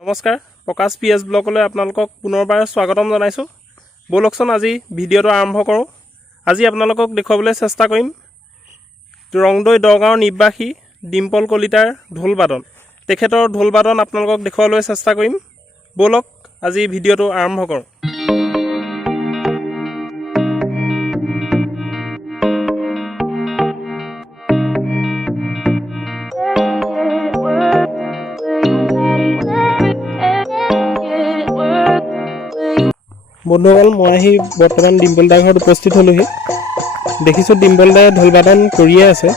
নমস্কাৰ প্ৰকাশ পিএছ ব্লগলৈ আপোনালোকক পুনৰবাৰ স্বাগতম জনাইছোঁ। ব'লকচোন আজি ভিডিঅ'টো আৰম্ভ কৰোঁ। আজি আপোনালোকক দেখুৱাবলৈ চেষ্টা কৰিম ৰংদৈ দগাঁৱৰ নিবাসী ডিম্পল কলিতাৰ ঢোল বাদন। তেখেতৰ ঢোল বাদন আপোনালোকক দেখুৱাবলৈ চেষ্টা কৰিম। ব'লক আজি ভিডিঅ'টো আৰম্ভ কৰোঁ। বন্ধুসকল, মই আহি বৰ্তমান ডিম্পল দাৰ ঘৰত উপস্থিত হ'লোহি। দেখিছোঁ ডিম্পল দাই ঢোল বাদন কৰিয়ে আছে,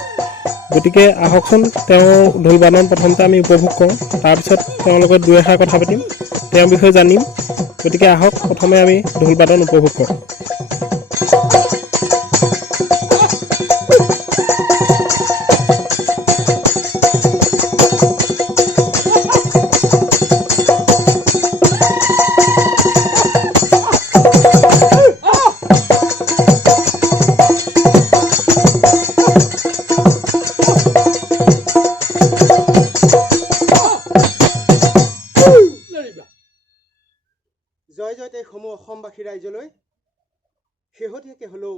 গতিকে আহকচোন তেওঁৰ ঢোল বাদন প্ৰথমতে আমি উপভোগ কৰোঁ, তাৰপিছত তেওঁৰ লগত দুই এষাৰ কথা পাতিম, তেওঁৰ বিষয়ে জানিম। গতিকে আহক প্ৰথমে আমি ঢোল বাদন উপভোগ কৰোঁ। জয় জয়তে সমূহ অসমবাসী ৰাইজলৈ শেহতীয়াকৈ হ'লেও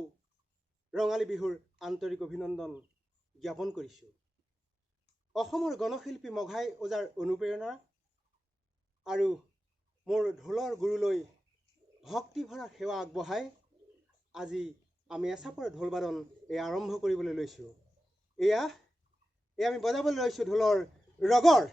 ৰঙালী বিহুৰ আন্তৰিক অভিনন্দন জ্ঞাপন কৰিছোঁ। অসমৰ গণশিল্পী মঘাই ওজাৰ অনুপ্ৰেৰণা আৰু মোৰ ঢোলৰ গুৰুলৈ ভক্তিভৰা সেৱা আগবঢ়াই আজি আমি এচাপৰ ঢোল বাদন আৰম্ভ কৰিবলৈ লৈছোঁ। এয়া আমি বজাবলৈ লৈছোঁ ঢোলৰ ৰগৰ।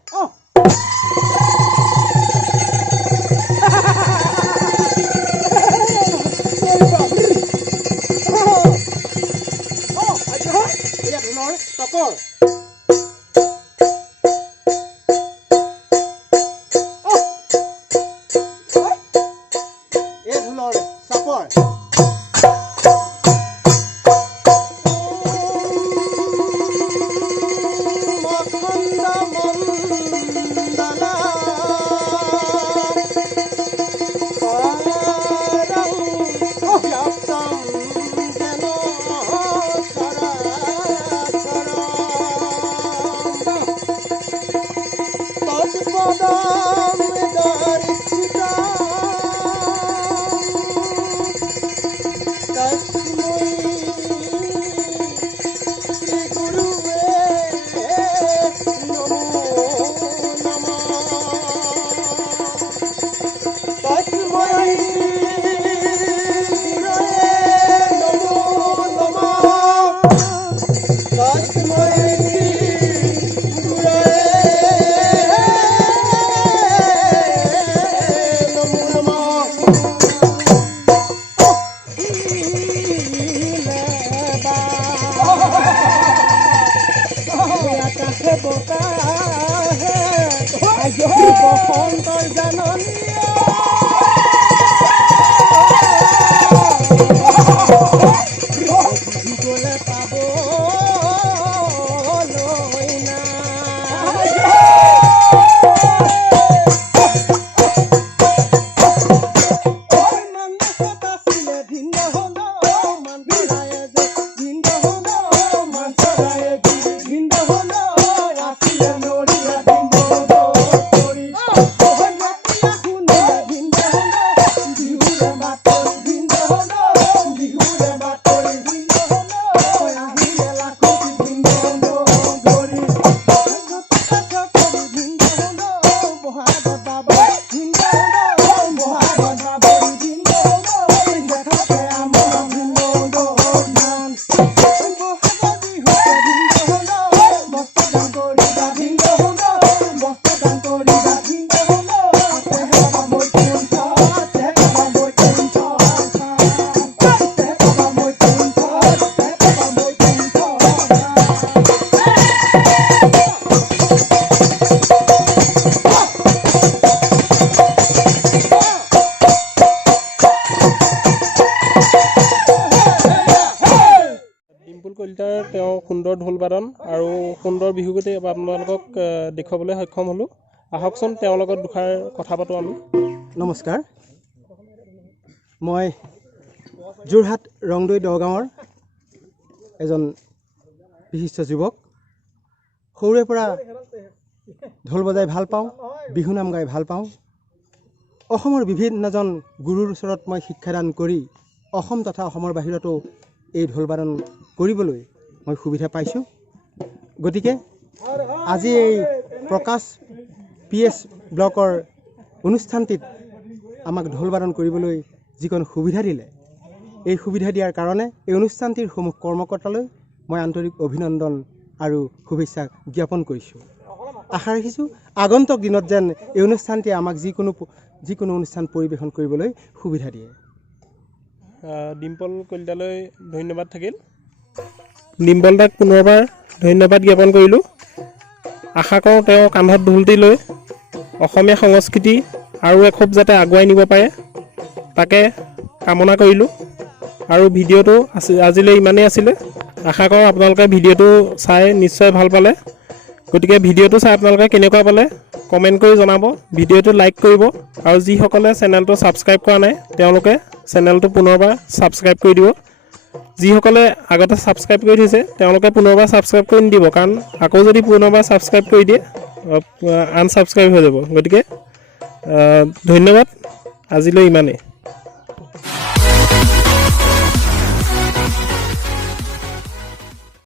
তকৰ এই ঢোলৰ চাপৰ বসন্তৰ জাননী গলে পাব তেওঁ সুন্দৰ ঢোল বাদন আৰু সুন্দৰ বিহুগীতে আপোনালোকক দেখুৱাবলৈ সক্ষম হ'লোঁ। আহকচোন তেওঁৰ লগত দুষাৰ কথা পাতোঁ আমি। নমস্কাৰ, মই যোৰহাট ৰংদৈ দগাঁৱৰ এজন বিশিষ্ট যুৱক। সৰুৰে পৰা ঢোল বজাই ভাল পাওঁ, বিহুনাম গাই ভাল পাওঁ। অসমৰ বিভিন্নজন গুৰুৰ ওচৰত মই শিক্ষাদান কৰি অসম তথা অসমৰ বাহিৰতো এই ঢোল বাদন কৰিবলৈ মই সুবিধা পাইছোঁ। গতিকে আজি এই প্ৰকাশ PS ব্লকৰ অনুষ্ঠানটিত আমাক ঢোল বাদন কৰিবলৈ যিকণ সুবিধা দিলে, এই সুবিধা দিয়াৰ কাৰণে এই অনুষ্ঠানটিৰ সমূহ কৰ্মকৰ্তালৈ মই আন্তৰিক অভিনন্দন আৰু শুভেচ্ছা জ্ঞাপন কৰিছোঁ। আশা ৰাখিছোঁ আগন্তুক দিনত যেন এই অনুষ্ঠানটিয়ে আমাক যিকোনো অনুষ্ঠান পৰিৱেশন কৰিবলৈ সুবিধা দিয়ে। ডিম্পল কলিতালৈ ধন্যবাদ থাকিল। ডিম্পল দাক পুনৰবাৰ ধন্যবাদ জ্ঞাপন কৰিলোঁ। আশা কৰোঁ তেওঁ কান্ধত ঢোলটি লৈ অসমীয়া সংস্কৃতি আৰু এখোপ যাতে আগুৱাই নিব পাৰে, তাকে কামনা কৰিলোঁ। আৰু ভিডিঅ'টো আজিলৈ ইমানেই আছিলে। আশা কৰোঁ আপোনালোকে ভিডিঅ'টো চাই নিশ্চয় ভাল পালে। গতিকে ভিডিঅ'টো চাই আপোনালোকে কেনেকুৱা পালে কমেণ্ট কৰি জনাব, ভিডিঅ'টো লাইক কৰিব, আৰু যিসকলে চেনেলটো ছাবস্ক্ৰাইব কৰা নাই তেওঁলোকে চেনেলটো পুনৰবাৰ ছাবস্ক্ৰাইব কৰি দিব। যিসকলে আগতে ছাবস্ক্ৰাইব কৰি থৈছে তেওঁলোকে পুনৰবাৰ ছাবস্ক্ৰাইব কৰি নিদিব, কাৰণ আকৌ যদি পুনৰবাৰ ছাবস্ক্ৰাইব কৰি দিয়ে আনছাবস্ক্ৰাইব হৈ যাব। গতিকে ধন্যবাদ, আজিলৈ ইমানেই।